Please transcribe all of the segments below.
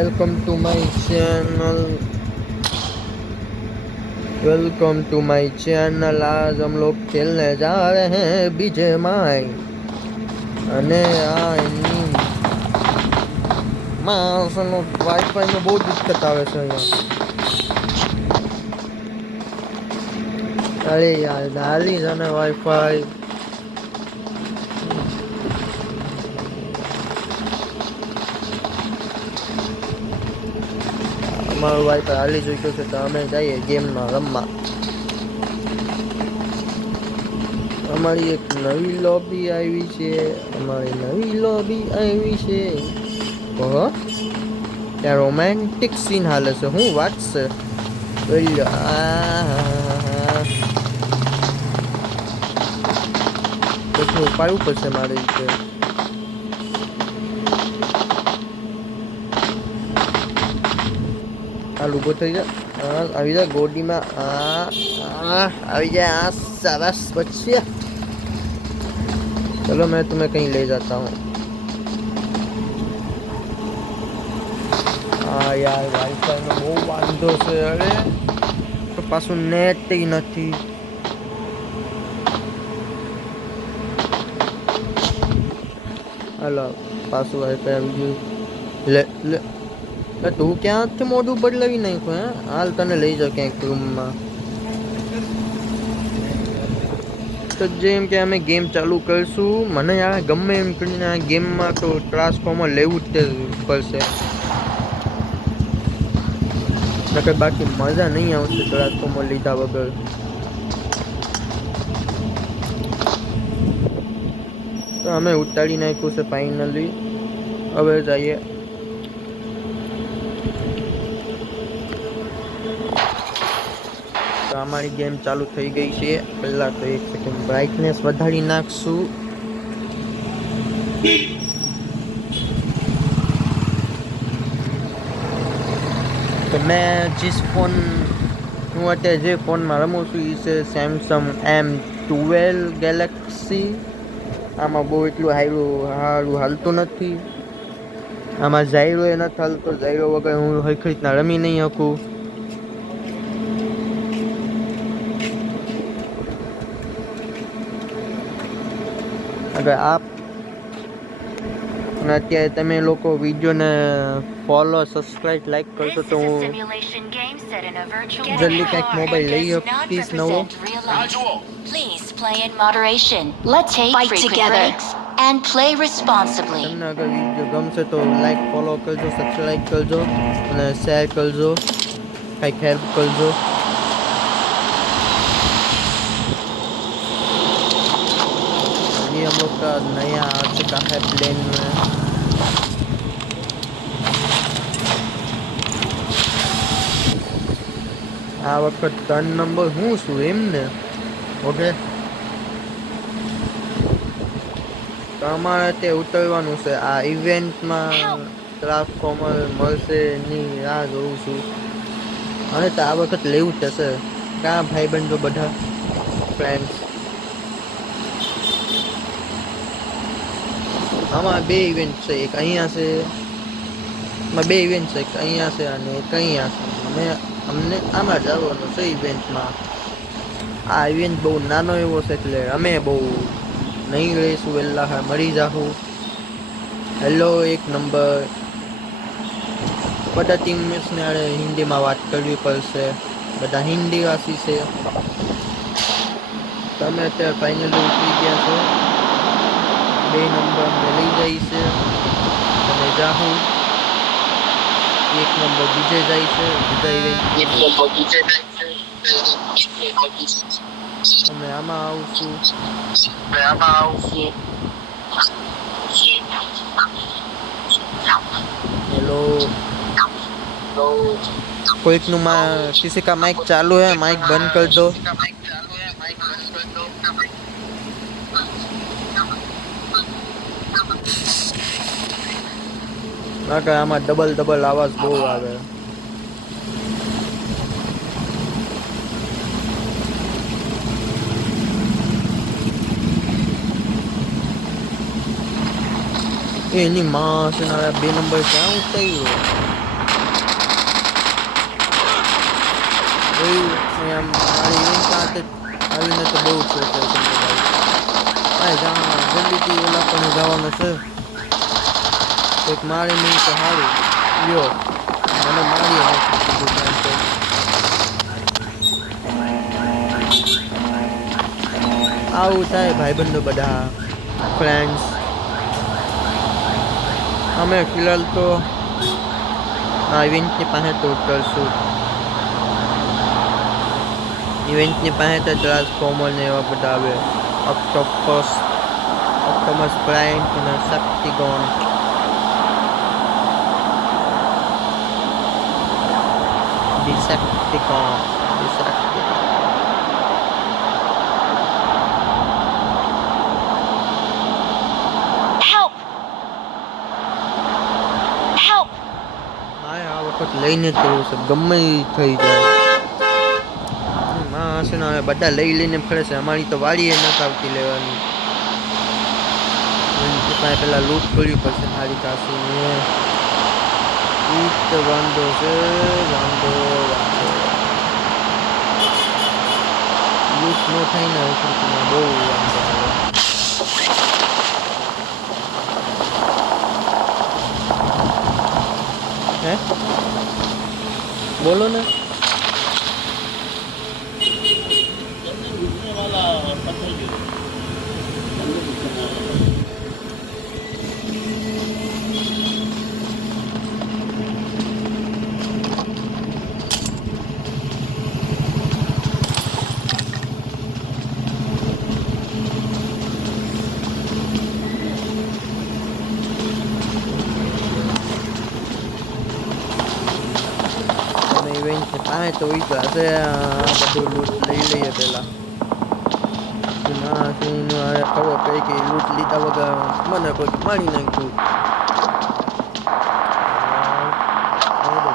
Welcome to my channel. Welcome to my channel. आज हम लोग खेलने जा रहे हैं बीजे माई અને આ એની માણસનો વાઈફાઈ નો બહુ દિક્કત આવે છે અહીંયા। અરે યાર ડાલી છે ને વાઈફાઈ। અમારું વાઈફાઈ હાલી ચૂક્યું છે તો અમે જઈએ ગેમમાં રમવા। અમારી એક નવી લોબી આવી છે। ઓહો ત્યાં રોમેન્ટિક સીન હાલે છે। હું વાત છે પછી ઉપાડવું પડશે મારે રીતે। હાલ ઊભો થઈ જા। આવી જા ગોડીમાં। આવી જાય। સરસ બચ્ચે। चलो मैं तुम्हें कहीं ले जाता हूँ। हाँ यार वाईफाई में बहुत वांधो से। अरे तो पासु नेट ही नहीं। हेलो पासु वाईफाई આવી ગયું। ले ले तू ક્યાંથી મોઢું બદલાવી નાખ્યું હે? હાલ તને લઈ જાઉં ક્યાંક રૂમમાં। તો જેમ કે અમે ગેમ ચાલુ કરશું મને યાર ગમે એમ કરીને આ ગેમમાં તો ટ્રાન્સફોર્મર લેવું જ પડશે નકર બાકી મજા નહીં આવશે ટ્રાન્સફોર્મર લીધા વગર। તો અમે ઉતારી નાખ્યું છે ફાઇનલી। હવે જઈએ। તો અમારી ગેમ ચાલુ થઈ ગઈ છે। પહેલા તો એક સેકન્ડ બ્રાઇટનેસ વધારી નાખશું। તો मैं जिस फोन હું અત્યારે જે ફોનમાં રમું છું એ છે સેમસંગ M12 ગેલેક્સી। આમાં બહુ એટલું સારું હાલતું નથી। આમાં ઝાયરો એ નથી હાલતો। ઝાયરો વગર હું હરખી રીતના રમી નહીં શકું। अगर आप અત્યારે તમે લોકો વિડીયોને ફોલો સબસ્ક્રાઇબ લાઈક કરશો તો હું જલ્દી કંઈક મોબાઈલ લઈ આપીશ નવો। Please play in moderation. Let's take frequent breaks and play responsibly. તમને અગર વિડીયો ગમશે તો લાઈક ફોલો કરજો, સબસ્ક્રાઇબ કરજો અને શેર કરજો, કંઈક હેલ્પ કરજો। ये हम लोग का नया आ चुका है प्लेन में। आ वक्त टर्न नंबर हूँ શું એમને। ઓકે તો અમારે તે ઉતરવાનું છે આ ઇવેન્ટમાં। ટ્રાન્સફોર્મર મળશે ની રાહ જોઉં છું અને તો આ વખત લેવું જ હશે। કાં ભાઈબંધો બધા ફ્રેન્ડ્સ। આમાં બે ઇવેન્ટ છે। એક અહીંયા છે। બે ઇવેન્ટ છે। એક અહીંયા છે અને એક અહીંયા છે। અમને આમાં જવાનું છે ઇવેન્ટમાં। આ ઇવેન્ટ બહુ નાનો એવો છે એટલે અમે બહુ નહીં રહીશું। વહેલા મળી જાઉં। હેલો એક નંબર। બધા ટીમમેટ્સને અરે હિન્દીમાં વાત કરવી પડશે। બધા હિન્દીવાસી છે। તમે અત્યારે ફાઇનલી ઉતરી ગયા છો। 2 નંબર અમને લઈ જાય છે અને જાહું। 1 નંબર બીજે જાય છે। બીજા ઇવેન્ટ અમે આમાં આવશું। हेलो कोई किसी का माइक चालू है माइक बंद कर दो। આમાં ડબલ આવાજ બહુ આવે। એની માં છે 2 નંબર ક્યાં ઉતાર્યો। જોયું એમ મારી ઇવેન્ટ સાથે આવીને તો બહુ છે જલ્દીથી ઓલા પણ જવાનું છે એક મારી નહીં તો સારું લ્યો મને મારી નાખી કીધું કારણ કે આવું થાય ભાઈબંધો બધા ફ્રેન્ડ્સ અમે ફિલહાલ તો આ ઇવેન્ટની પાસે તો ઉતરશું ઇવેન્ટની પાસે તો ટ્રાન્સફોર્મર ને એવા બધા આવે ઓક્ટોપસ પ્રાઇમ અને સેપ્ટિકોન ડિસેપ્ટિકોન Help! Help! મારે આ વખત લઈને જ જવું છે ગમે ઈ થઈ જાય માં હશે ને હવે બધા લઈને ફરે છે અમારી તો વાડીએ નથી આવતી લેવાની પેલા લૂંટ કરવી પડશે સારી કાશી તો વાંધો છે વાંધો લૂંટ ન થાય ને બહુ વાંધો આવે હે બોલો ને પાસે તો હોય હશે બધું લૂંટ લઈ લઈએ પેલા ખબર કઈ કે લૂંટ લીધા વગર મને કોઈ મારી નાખ્યું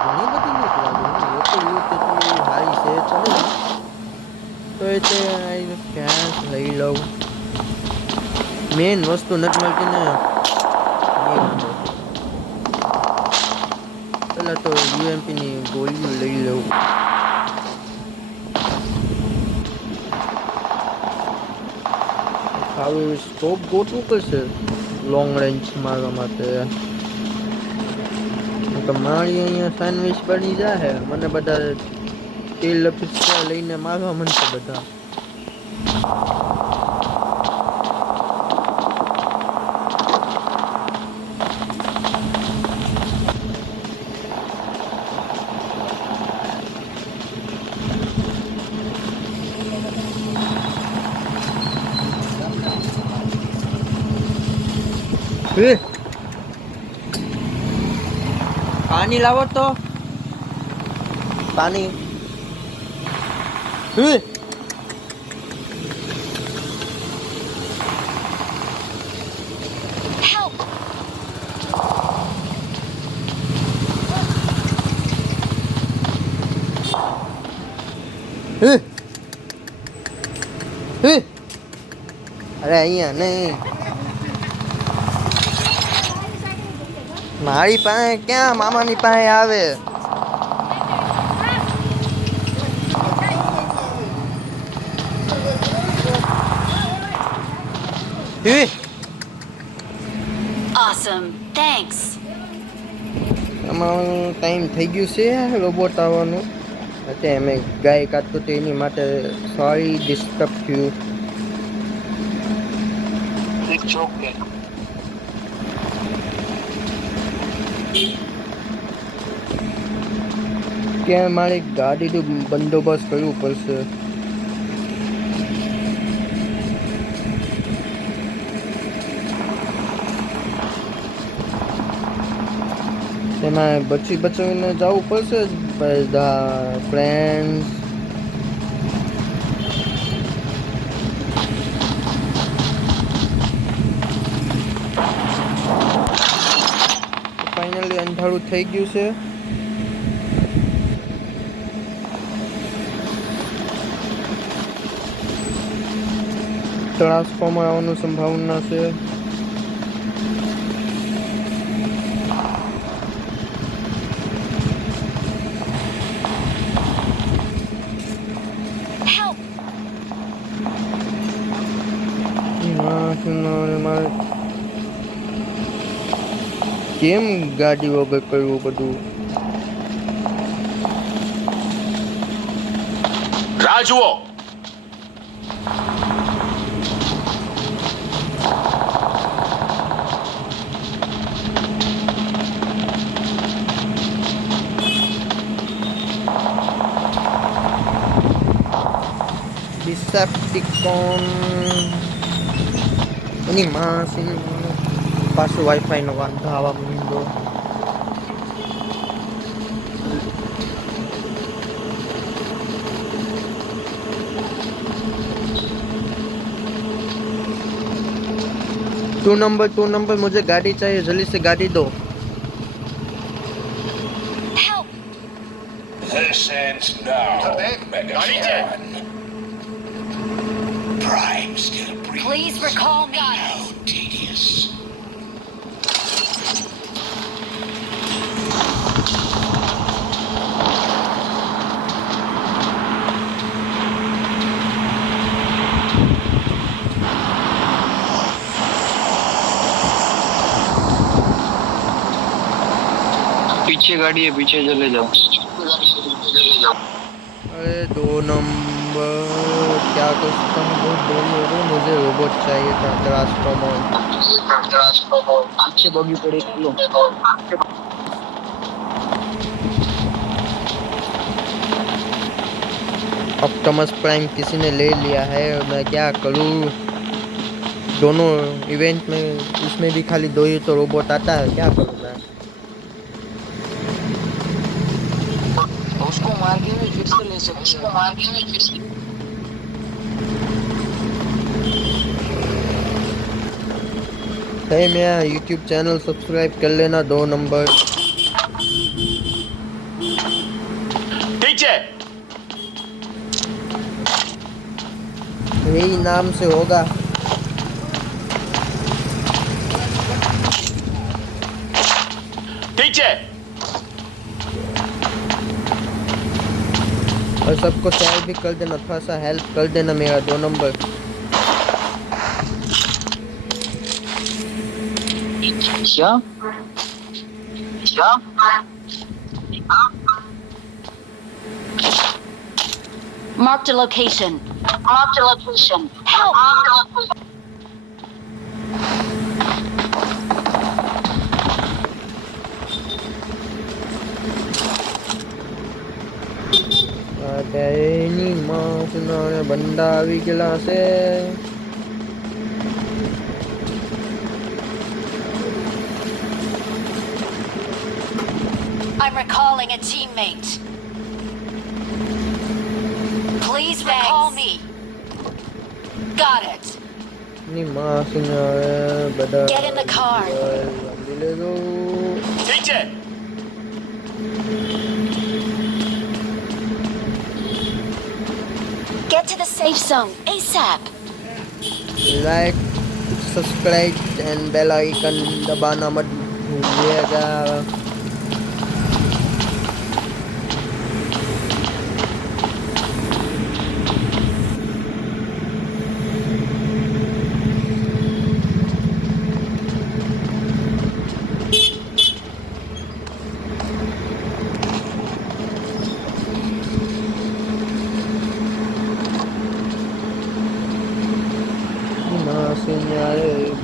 ઘણી બધી લૂંટ લાગે એટલી લૂંટ એટલી સારી છે તો નહીં તો એ તે ક્યાં લઈ લઉં મેન વસ્તુ નથી મળતી ને પેલા તો યુએમપી ની ગોળીઓ લઈ લઉં આવી સ્કોપ ગોતવું પડશે લોંગ રેન્જ મારવા માટે તો મારી અહીંયા સેન્ડવિચ બની જાય મને બધા તેલ પિસ્તા લઈને મારવા મળશે બધા पानी लावो तो पानी Help! अरे અહીંયા નહીં મારી પાસે ક્યાં મામાની પાસે આવે Awesome. Thanks. આમાં ટાઈમ થઈ ગયું છે રોબોટ આવવાનું અત્યારે અમે ગાય કાઢતું તો એની માટે સોરી ડિસ્ટર્બ થયું ત્યાં મારે ગાડીનું બંદોબસ્ત કરવું પડશે તેમાં બચીને જવું પડશે બધા ફ્રેન્ડ્સ ફાઇનલી અંધારું થઈ ગયું છે ટ્રાન્સફોર્મર આવવાની સંભાવના છે મારે કેમ ગાડી વગર કરવું બધું? રાહ જુઓ. ડિસેપ્ટિકોન એની માસી પાછું વાઈફાઈ નો વાંધો આવવા માંડ્યો. टू नंबर मुझे गाड़ी चाहिए, जल्दी से गाड़ी दो. Help! This ends now. Megatron. Prime still breathes. Please recall me. How tedious. पीछे गाड़ी है, पीछे चले जाओ. अरे 2 नंबर क्या करता हूँ, बोलो मुझे रोबोट चाहिए था, ट्रांसफॉर्मर. पीछे बगी पड़े लो. ऑप्टिमस प्राइम किसी ने ले लिया है और मैं क्या करूँ? दोनों इवेंट में उसमें भी खाली 2 ही तो रोबोट आता है, क्या करूँ मैं? उसको मार के भी फिर से ले सकते हो. है मेरा यूट्यूब चैनल सब्सक्राइब कर लेना 2 नंबर. ठीक है. यही नाम से होगा. ठीक है. और सबको शेयर भी कर देना, थोड़ा सा हेल्प कर देना मेरा 2 नंबर. क्या? Marked a location. Help! એની માસના બંડા આવી ગયેલા છે. I'm recalling a teammate. Please recall me. Got it. એની માસના બધા Get in the car. જલ્દી લેજો. ठीक है. Get to the safe zone ASAP. Like, subscribe and bell icon दबाना मत भूलिएगा.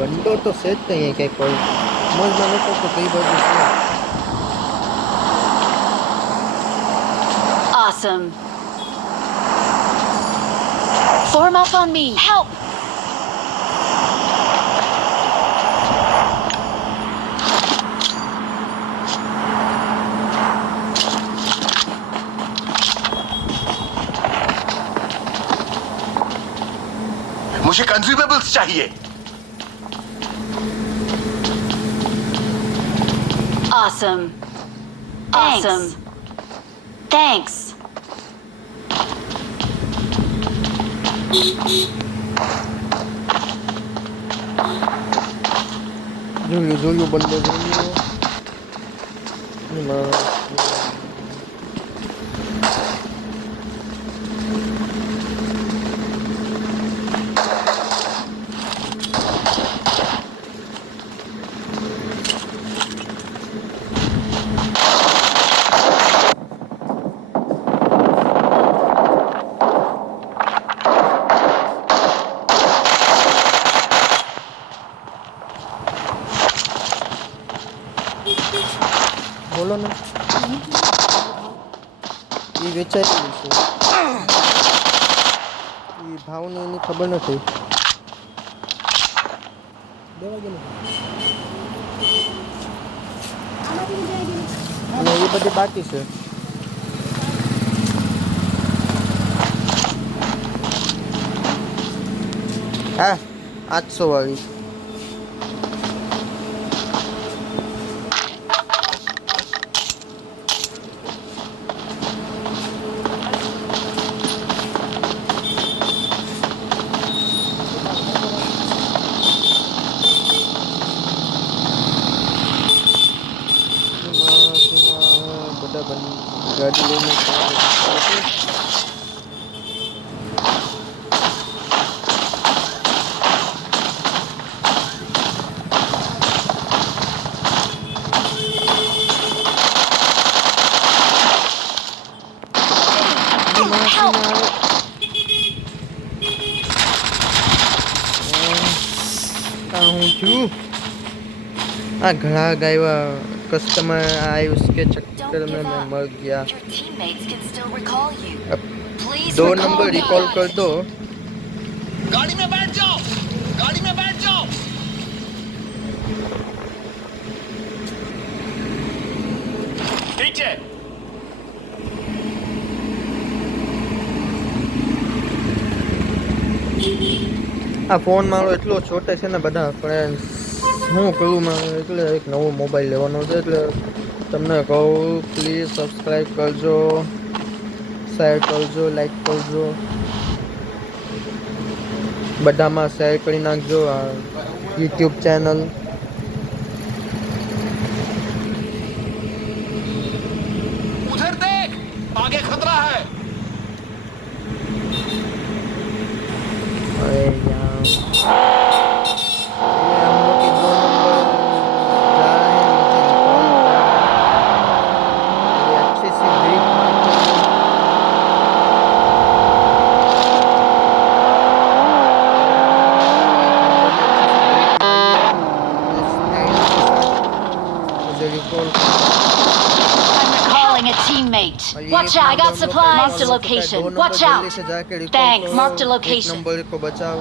બંડો તો છે જ નહીં કઈ કોઈ મજમાં નતો તો કઈ બાજુ છે. Awesome. Form up on me. Help! मुझे कंज्यूमेबल्स चाहिए. Awesome. Awesome. Thanks. જોયું બંડો જોયું. બોલો ને એ વેચાયેલી છે એ ભાવની એની ખબર નથી અને એ બધી બાકી છે હા 800 વાળી બધા ગાડી લઈને Help! હું છું આ ઘણા ગાયવા કસ્ટમર આયુ उसके चक्कर में मैं मर गया Your teammates can still recall you. अब Please 2 recall number me. Recall कर दो गाड़ी में बैठ जाओ, गाड़ी में बैठ जाओ। ठीक है। આ ફોન મારો એટલો છોટે છે ને બધા ફ્રેન્ડ્સ હું કરું મારે એટલે એક નવો મોબાઈલ લેવાનો છે એટલે તમને કહું પ્લીઝ સબસ્ક્રાઈબ કરજો શેર કરજો લાઈક કરજો બધામાં શેર કરી નાખજો આ યુટ્યુબ ચેનલ उधर देख, आगे खतरा है। अरे यार ये हम लोग के 2 नंबर जा रहे हैं मुझे रिकॉल अच्छे से ब्रेक मारते हैं मुझे recall I'm recalling a teammate. Watch out! I got supplies. Marked a location. Watch out! Thanks. Marked a location. Number को बचाओ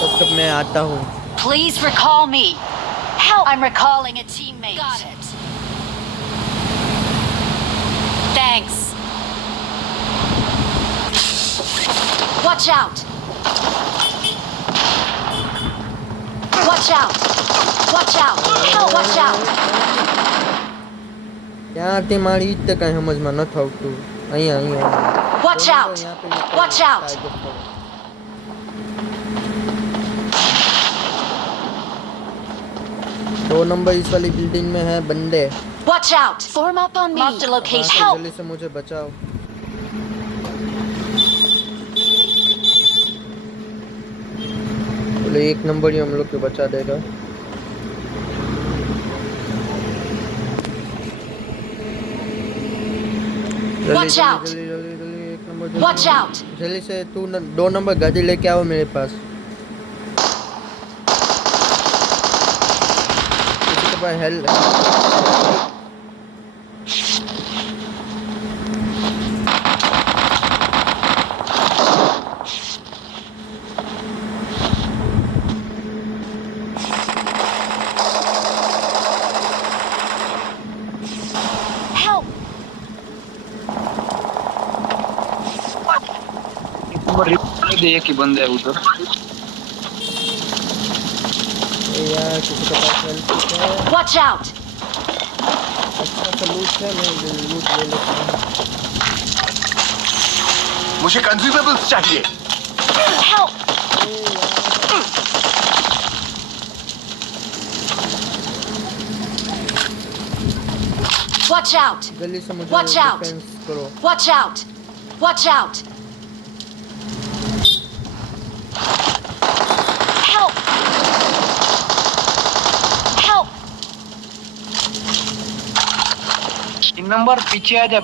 तब तक मैं आता हूँ Please recall me. Help! I'm recalling a teammate. Got it. Thanks. Watch out! Watch out! Watch out! Help! Watch out! ત્યાંથી મારી ઈ જ કાંઈ સમજમાં નથી આવતું અહીંયા અહીંયા Watch out! Watch out! दो नंबर इस वाली बिल्डिंग में है बंदे Watch out! Form up on me. Marked a location. वहाँ से Help! जल्दी से मुझे बचाओ बोले 1 नंबर ही हम लोग को बचा देगा Watch out! जल्दी 1 नंबर जल्दी Watch out! जल्दी से तू 2 नंबर गाड़ी लेके आओ मेरे पास किसी के पास हेल्प Help! नंबर रिकॉल दे एक ही बंदा है उधर ए यार किसी के पास हेल्प है Watch out! अच्छा सा लूट है मैं लूट ले लेता हूँ मुझे कंज्यूमेबल्स चाहिए। Help! Watch out! जल्दी से मुझे Watch out! डिफेंस करो Watch out! Watch out! Help! Help! 3 number पीछे आ जा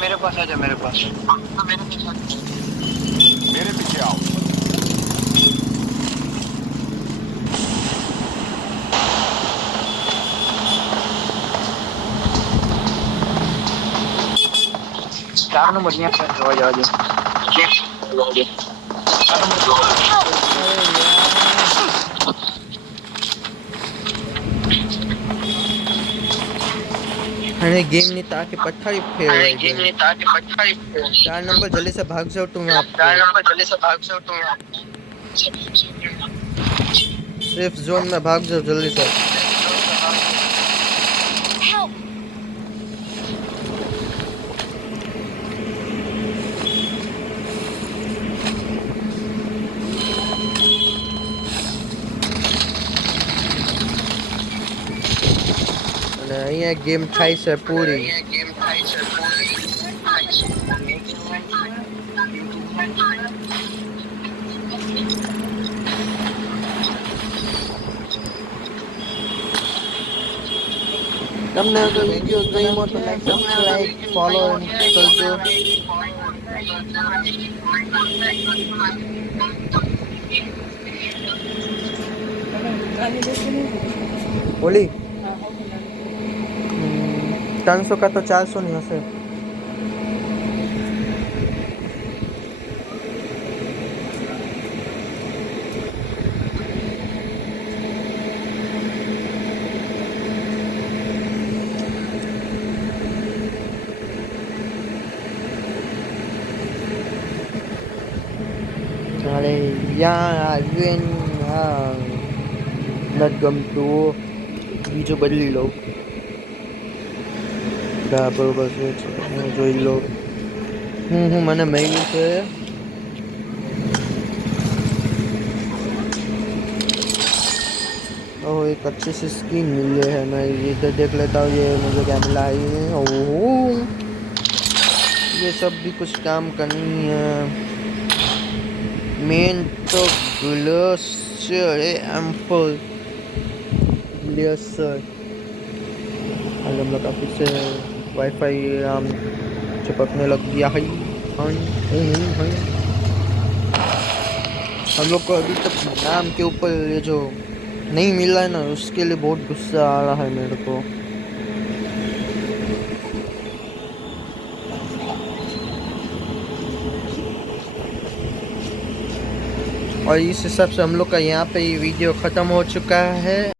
मेरे पास आ जा मेरे पास मेरे पीछे आओ। 4 नंबर यहाँ से जवा जावा दे 4 नंबर अरे गेम नहीं ताकि पत्थर फेरवाई गई। 4 नंबर जल्दी से भाग जाओ तुम आपको सेफ जोन में भाग जाओ जल्दी से। Help! અને અહીંયા ગેમ થાય છે પૂરી। તમને અગર વિડીયો ગમ્યો તો લાઈક સબસ્ક્રાઇબ ફોલો કરજો। ઓલી 300 का तो 400 नहीं हसे। अरे यार નથી ગમતું બીજું બદલી લઉં। બરોબર છે હું જોઈ લઉં હું મને મળ્યું છે ओह एक अच्छी सी स्किन मिली है। मैं इधर देख लेता हूँ ये मुझे क्या मिला है। ओह ये सब भी कुछ काम करनी है। मेन तो ग्लेशियर एम्पल ग्लेशियर हम लोग काफी से वाईफाई चिपकने लग गया है। हम लोग को अभी तक नाम के ऊपर ये जो नहीं मिला है ना उसके लिए बहुत गुस्सा आ रहा है मेरे को। और इस हिसाब से हम लोग का यहाँ पे ये वीडियो ख़त्म हो चुका है।